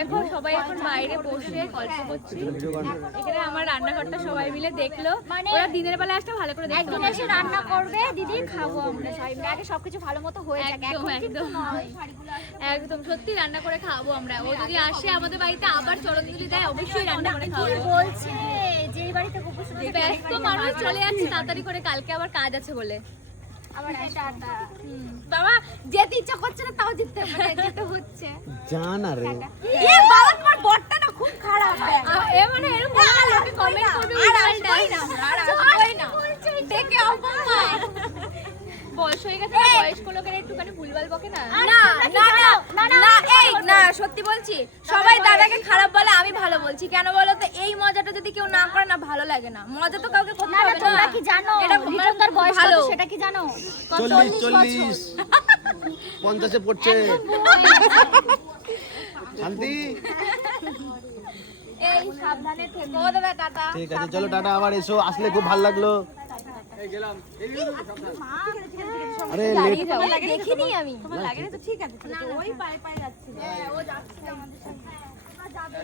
দেখো সবাই এখন বাইরে বসে গল্প করছি। এখানে আমার রান্নাঘরটা সবাই মিলে দেখলো, ওরা দিনের বেলা আসলে ভালো করে দেখলো। একদিন এসে রান্না করবে দিদি, খাবো আমরা সবাই মিলে। আগে সবকিছু ভালো মতো হয়ে যাক। একদম একদম একদম সত্যি রান্না করে খাবো আমরা। ও যদি আসে আমাদের বাড়িতে আবার চরণদুলি দেয়, অবশ্যই রান্না করে খাবো। বলছে যে এই বাড়িতে গোপসূত্র ব্যস্ত মানুষ চলে যাচ্ছে তাড়াতাড়ি করে, কালকে আবার কাজ আছে বলে। আবার টাটা। বাবা যেতে ইচ্ছা করছে না, তাও যেতে হচ্ছে। জানা রে এ বাবা, তোমার বটটা না খুব খারাপ। এ মানে এরকম বলা লোকে কমেন্ট করবে উল্টাপাল্টা। দেখে অপমান। বয়স হয়ে গেছে, বয়স্ক লোকেরা একটুখানি ভুলভাল বকে না। না না না না, এই না সত্যি বলছি, সবাই দাদাকে খারাপ বলে, আমি ভালো বলছি কেন বলো তো? এই মজাটা যদি কেউ না করে না, ভালো লাগে না। মজা তো কাউকে করতে হবে না। তোমরা কি জানো এটা লিটনদার বয়স ভালো। কত সেটা কি জানো? 40 50-এ পড়ছে। শান্তি, এই সাবধানে থেকো দাদা, টাটা। ঠিক আছে চলো টাটা, আবার এসো, আসলে খুব ভালো লাগলো। আরে লেট দেখিনি আমি। ওই পায়ে পায়ে যাচ্ছে। ও যাচ্ছে আমাদের সাথে।